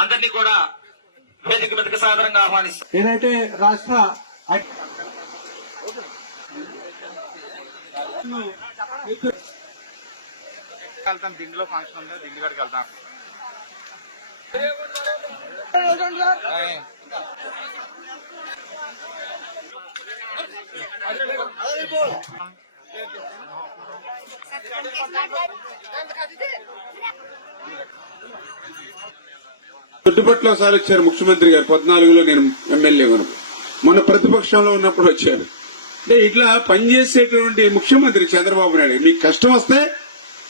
అందరినీ కూడా వేదిక మీదకి సాధారణంగా ఆహ్వానిస్తారు ఏదైతే రాష్ట్ర వెళ్తాం దిండిలో ఫంక్షన్ ఉంది దిండి కాడికి వెళ్తాం అదే చుట్టుపట్ల ఒకసారి వచ్చారు ముఖ్యమంత్రి గారు పద్నాలుగులో నేను ఎమ్మెల్యే కనుక మొన్న ప్రతిపక్షంలో ఉన్నప్పుడు వచ్చారు అంటే ఇట్లా పనిచేసేటువంటి ముఖ్యమంత్రి చంద్రబాబు నాయుడు మీకు కష్టం వస్తే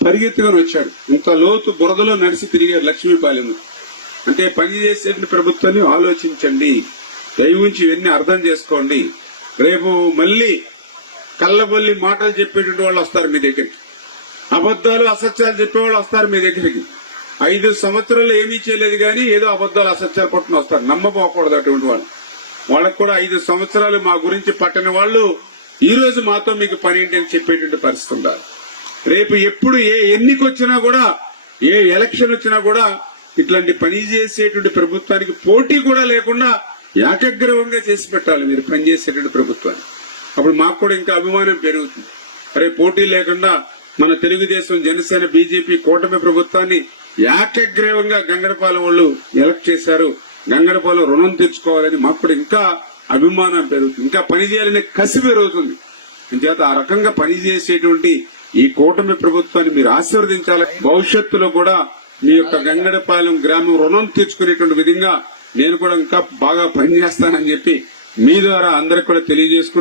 పరిగెత్తుకొని వచ్చాడు ఇంత లోతు బురదలో నడిచి తిరిగారు లక్ష్మీపాలెం అంటే పనిచేసేటువంటి ప్రభుత్వాన్ని ఆలోచించండి దయ గురించి ఇవన్నీ అర్థం చేసుకోండి రేపు మళ్ళీ కళ్ళబొల్లి మాటలు చెప్పేటువంటి వాళ్ళు వస్తారు మీ దగ్గరికి అబద్దాలు అసత్యాలు చెప్పేవాళ్ళు వస్తారు మీ దగ్గరికి ఐదు సంవత్సరాలు ఏమీ చేయలేదు కానీ ఏదో అబద్దాలు అసత్యాలు పట్టుకుని వస్తారు నమ్మపోకూడదు అటువంటి వాళ్ళు వాళ్ళకు కూడా ఐదు సంవత్సరాలు మా గురించి పట్టని వాళ్ళు ఈ రోజు మాతో మీకు పని ఏంటి అని చెప్పేటువంటి పరిస్థితి ఉండాలి రేపు ఎప్పుడు ఏ ఎన్నిక వచ్చినా కూడా ఏ ఎలక్షన్ వచ్చినా కూడా ఇట్లాంటి పని చేసేటువంటి ప్రభుత్వానికి పోటీ కూడా లేకుండా ఏకగ్రవంగా చేసి పెట్టాలి మీరు పనిచేసేటువంటి ప్రభుత్వాన్ని అప్పుడు మాకు కూడా ఇంకా అభిమానం పెరుగుతుంది అరే పోటీ లేకుండా మన తెలుగుదేశం జనసేన బీజేపీ కూటమి ప్రభుత్వాన్ని ఏకగ్రీవంగా గంగడపాలెం వాళ్ళు ఎలక్ట్ చేశారు గంగడపాలెం రుణం తెచ్చుకోవాలని మాకు కూడా ఇంకా అభిమానం పెరుగుతుంది ఇంకా పనిచేయాలనే కసి పెరుగుతుంది అంచేత ఆ రకంగా పనిచేసేటువంటి ఈ కూటమి ప్రభుత్వాన్ని మీరు ఆశీర్వదించాలి భవిష్యత్తులో కూడా మీ యొక్క గంగడపాలెం గ్రామం రుణం తీర్చుకునేటువంటి విధంగా నేను కూడా ఇంకా బాగా పనిచేస్తానని చెప్పి మీ ద్వారా అందరికి కూడా తెలియజేసుకుంటున్నాను